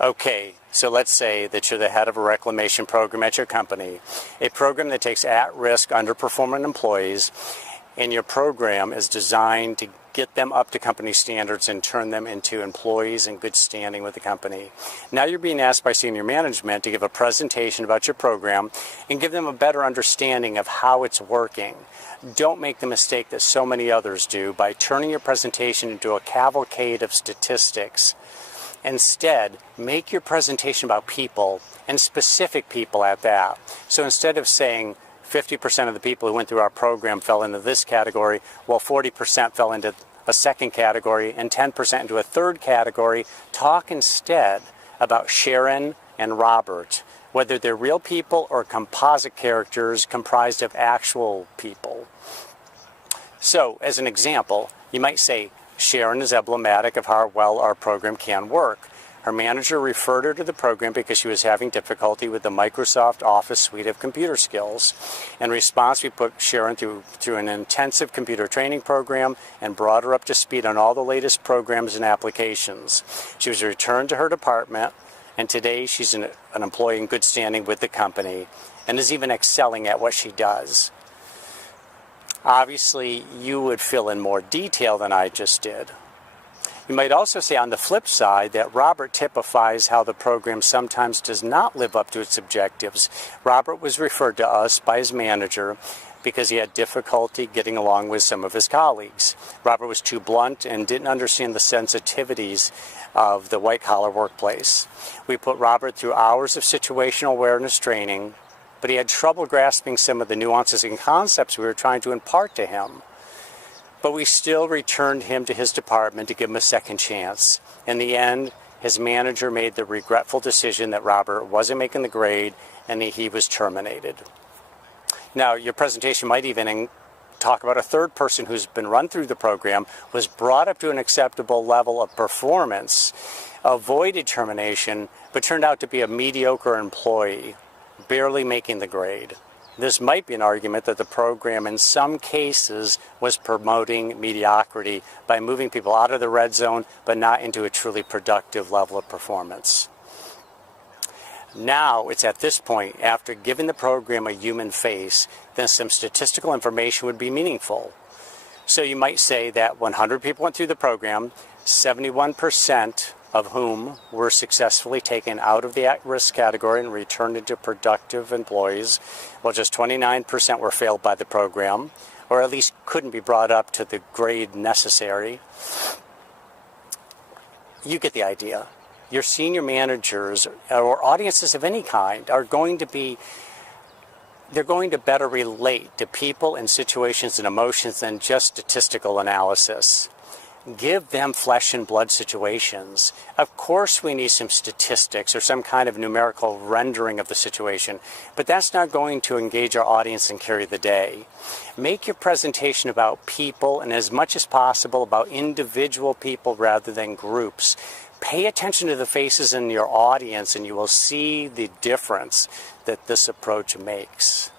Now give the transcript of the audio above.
Okay, so let's say that you're the head of a reclamation program at your company, a program that takes at-risk, underperforming employees, and your program is designed to get them up to company standards and turn them into employees in good standing with the company. Now you're being asked by senior management to give a presentation about your program and give them a better understanding of how it's working. Don't make the mistake that so many others do by turning your presentation into a cavalcade of statistics. Instead, make your presentation about people, and specific people at that. So instead of saying 50% of the people who went through our program fell into this category, while 40% fell into a second category and 10% into a third category, talk instead about Sharon and Robert, whether they're real people or composite characters comprised of actual people. So, as an example, you might say, Sharon is emblematic of how well our program can work. Her manager referred her to the program because she was having difficulty with the Microsoft Office suite of computer skills. In response, we put Sharon through an intensive computer training program and brought her up to speed on all the latest programs and applications. She was returned to her department, and today she's an employee in good standing with the company and is even excelling at what she does. Obviously, you would fill in more detail than I just did. You might also say on the flip side that Robert typifies how the program sometimes does not live up to its objectives. Robert was referred to us by his manager because he had difficulty getting along with some of his colleagues. Robert was too blunt and didn't understand the sensitivities of the white-collar workplace. We put Robert through hours of situational awareness training, but he had trouble grasping some of the nuances and concepts we were trying to impart to him. But we still returned him to his department to give him a second chance. In the end, his manager made the regretful decision that Robert wasn't making the grade and he was terminated. Now, your presentation might even talk about a third person who's been run through the program, was brought up to an acceptable level of performance, avoided termination, but turned out to be a mediocre employee, barely making the grade. This might be an argument that the program in some cases was promoting mediocrity by moving people out of the red zone but not into a truly productive level of performance. Now it's at this point, after giving the program a human face, then some statistical information would be meaningful. So you might say that 100 people went through the program, 71% of whom were successfully taken out of the at-risk category and returned into productive employees, while just 29% were failed by the program, or at least couldn't be brought up to the grade necessary. You get the idea. Your senior managers or audiences of any kind are going to better relate to people and situations and emotions than just statistical analysis. Give them flesh and blood situations. Of course we need some statistics or some kind of numerical rendering of the situation, but that's not going to engage our audience and carry the day. Make your presentation about people and as much as possible about individual people rather than groups. Pay attention to the faces in your audience and you will see the difference that this approach makes.